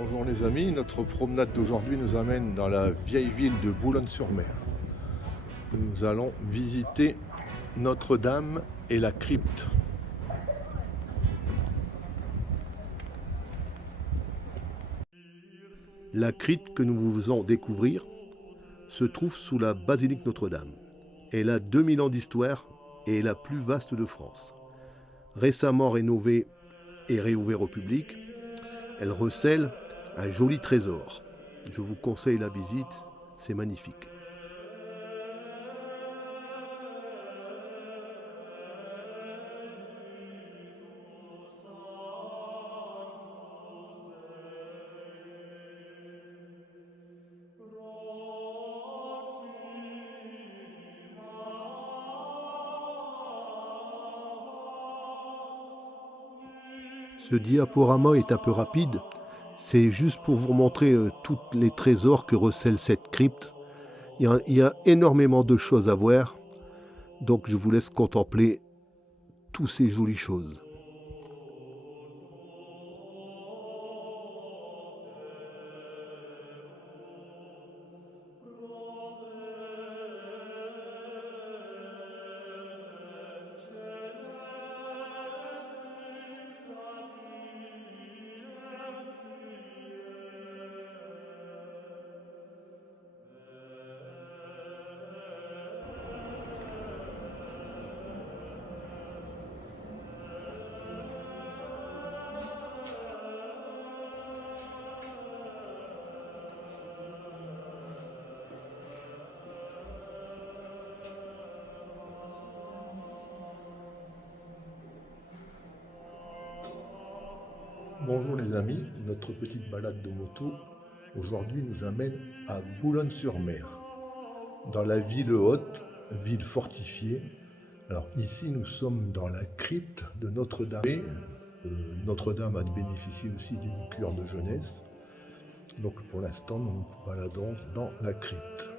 Bonjour les amis, notre promenade d'aujourd'hui nous amène dans la vieille ville de Boulogne-sur-Mer. Nous allons visiter Notre-Dame et la crypte. La crypte que nous vous faisons découvrir se trouve sous la basilique Notre-Dame. Elle a 2000 ans d'histoire et est la plus vaste de France. Récemment rénovée et réouverte au public, elle recèle un joli trésor. Je vous conseille la visite, c'est magnifique. Ce diaporama est un peu rapide, c'est juste pour vous montrer tous les trésors que recèle cette crypte. Il y a énormément de choses à voir, donc je vous laisse contempler toutes ces jolies choses. Bonjour les amis, notre petite balade de moto aujourd'hui nous amène à Boulogne-sur-Mer, dans la ville haute, ville fortifiée. Alors ici nous sommes dans la crypte de Notre-Dame. Notre-Dame a bénéficié aussi d'une cure de jeunesse. Donc pour l'instant nous nous baladons dans la crypte.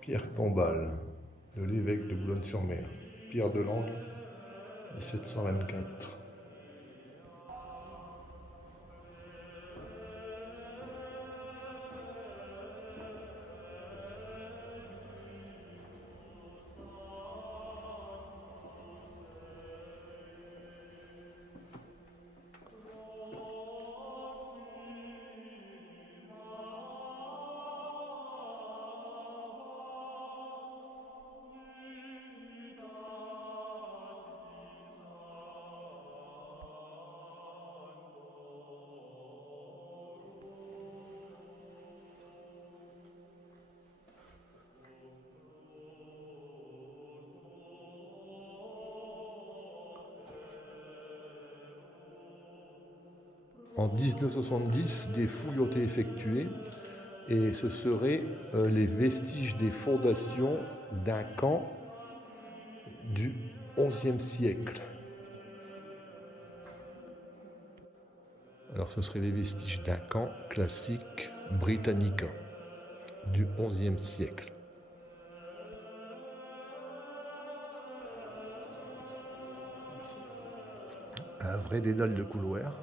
Pierre tombale de l'évêque de Boulogne-sur-Mer, Pierre de Langle, 1724. En 1970, des fouilles ont été effectuées et ce seraient les vestiges des fondations d'un camp du XIe siècle. Alors ce seraient les vestiges d'un camp classique britannique du XIe siècle. Un vrai dédale de couloir.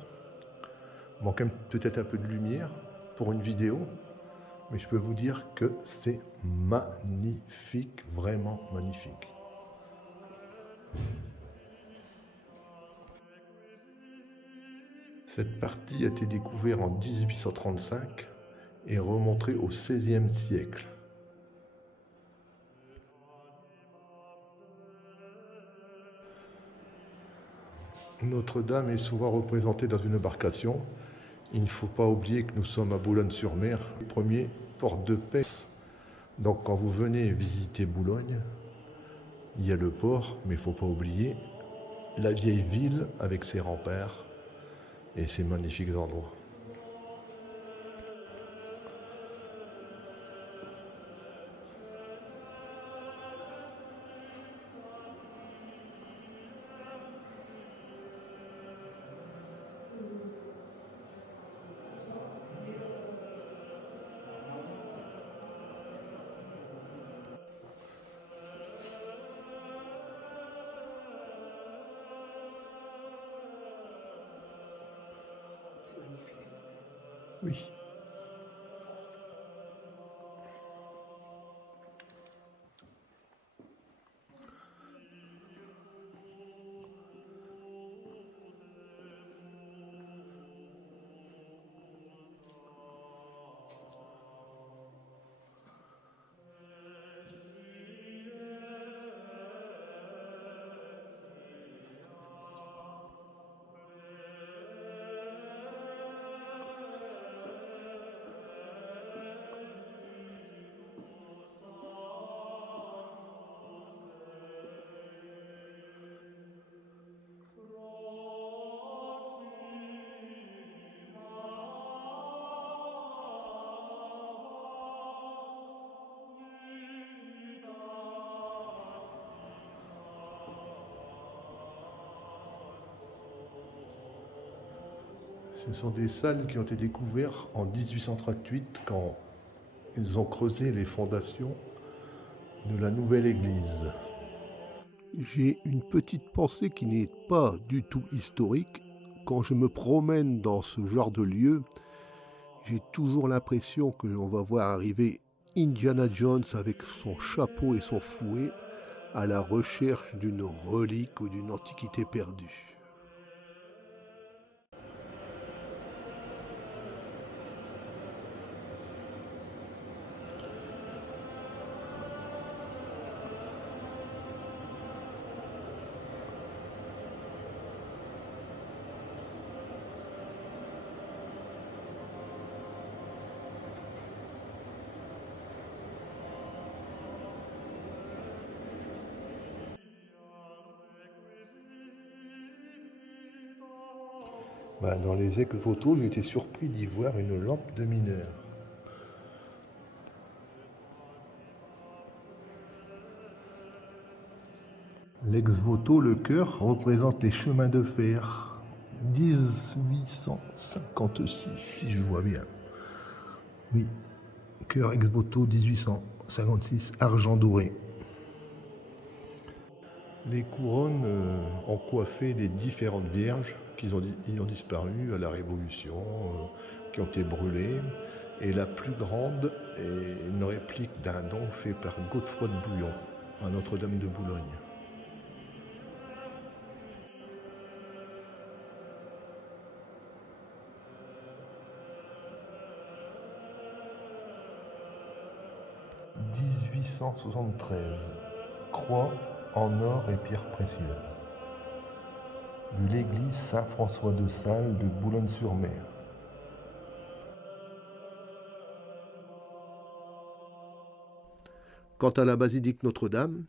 Manque peut-être un peu de lumière pour une vidéo, mais je peux vous dire que c'est magnifique, vraiment magnifique. Cette partie a été découverte en 1835 et remontée au XVIe siècle. Notre-Dame est souvent représentée dans une embarcation. Il ne faut pas oublier que nous sommes à Boulogne-sur-Mer, le premier port de paix. Donc quand vous venez visiter Boulogne, il y a le port, mais il ne faut pas oublier la vieille ville avec ses remparts et ses magnifiques endroits. Oui. Ce sont des salles qui ont été découvertes en 1838 quand ils ont creusé les fondations de la nouvelle église. J'ai une petite pensée qui n'est pas du tout historique. Quand je me promène dans ce genre de lieu, j'ai toujours l'impression que l'on va voir arriver Indiana Jones avec son chapeau et son fouet à la recherche d'une relique ou d'une antiquité perdue. Dans les ex-voto, j'ai été surpris d'y voir une lampe de mineur. L'ex-voto, le cœur, représente les chemins de fer. 1856, si je vois bien. Oui, cœur ex-voto 1856, argent doré. Les couronnes ont coiffé les différentes vierges qui ont disparu à la Révolution, qui ont été brûlées. Et la plus grande est une réplique d'un don fait par Godefroy de Bouillon à Notre-Dame de Boulogne. « 1873, croix en or et pierres précieuses. De l'église Saint-François de Sales de Boulogne-sur-Mer. » Quant à la basilique Notre-Dame,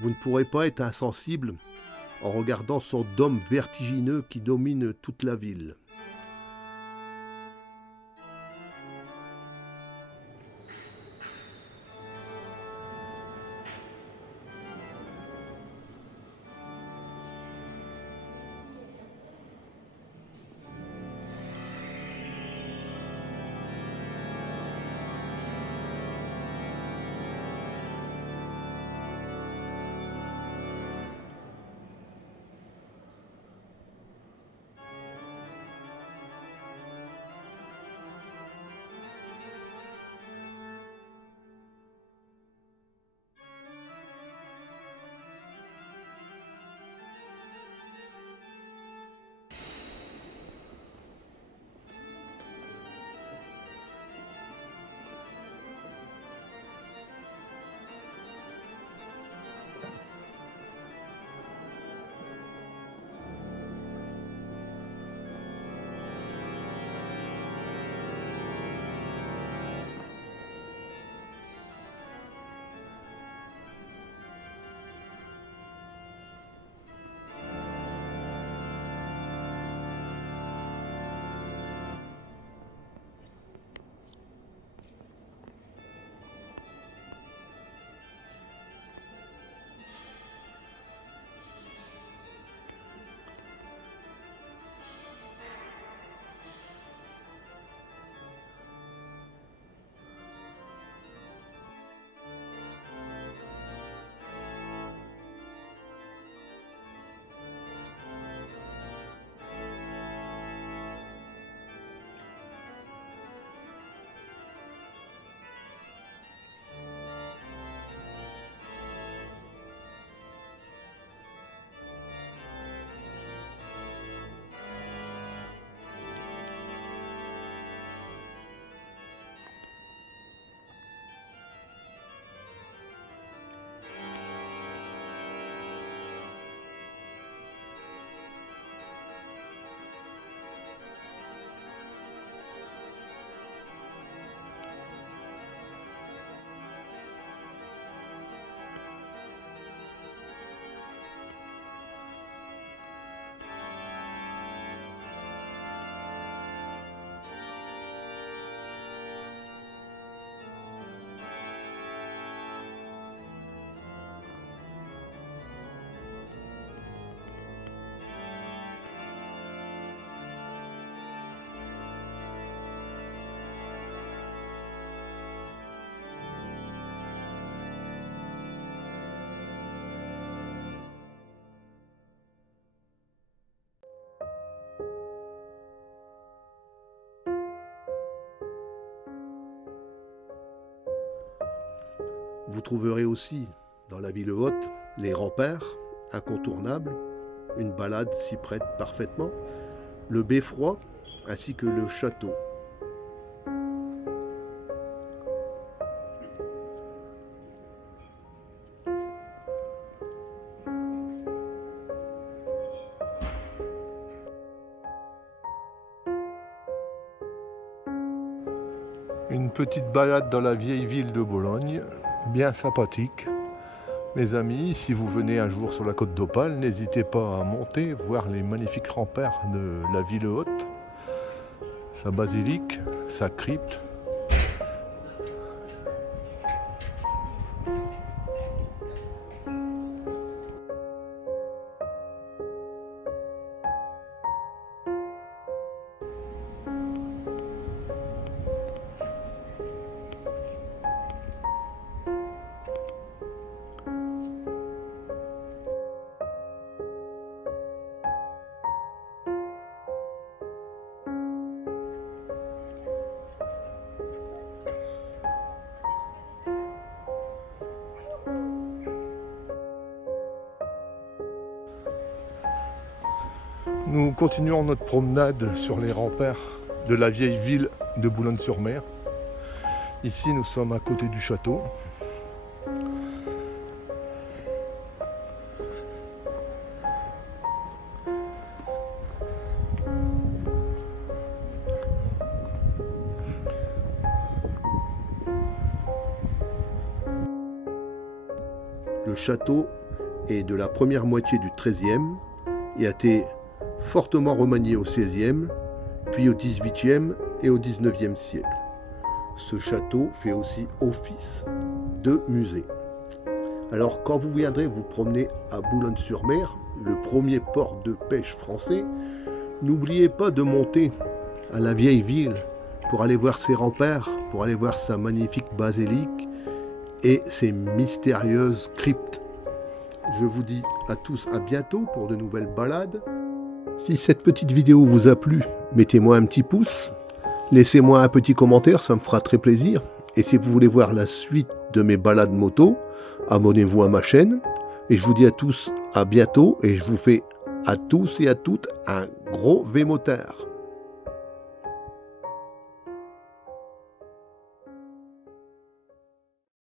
vous ne pourrez pas être insensible en regardant son dôme vertigineux qui domine toute la ville. Vous trouverez aussi dans la ville haute les remparts incontournables, une balade s'y prête parfaitement, le beffroi ainsi que le château. Une petite balade dans la vieille ville de Bologne, bien sympathique. Mes amis, si vous venez un jour sur la côte d'Opale, n'hésitez pas à monter, voir les magnifiques remparts de la ville haute, sa basilique, sa crypte. Nous continuons notre promenade sur les remparts de la vieille ville de Boulogne-sur-Mer. Ici, nous sommes à côté du château. Le château est de la première moitié du XIIIe et a été fortement remanié au XVIe, puis au XVIIIe et au XIXe siècle. Ce château fait aussi office de musée. Alors quand vous viendrez vous promener à Boulogne-sur-Mer, le premier port de pêche français, n'oubliez pas de monter à la vieille ville pour aller voir ses remparts, pour aller voir sa magnifique basilique et ses mystérieuses cryptes. Je vous dis à tous à bientôt pour de nouvelles balades. Si cette petite vidéo vous a plu, mettez-moi un petit pouce, laissez-moi un petit commentaire, ça me fera très plaisir. Et si vous voulez voir la suite de mes balades moto, abonnez-vous à ma chaîne. Et je vous dis à tous à bientôt et je vous fais à tous et à toutes un gros V-motard.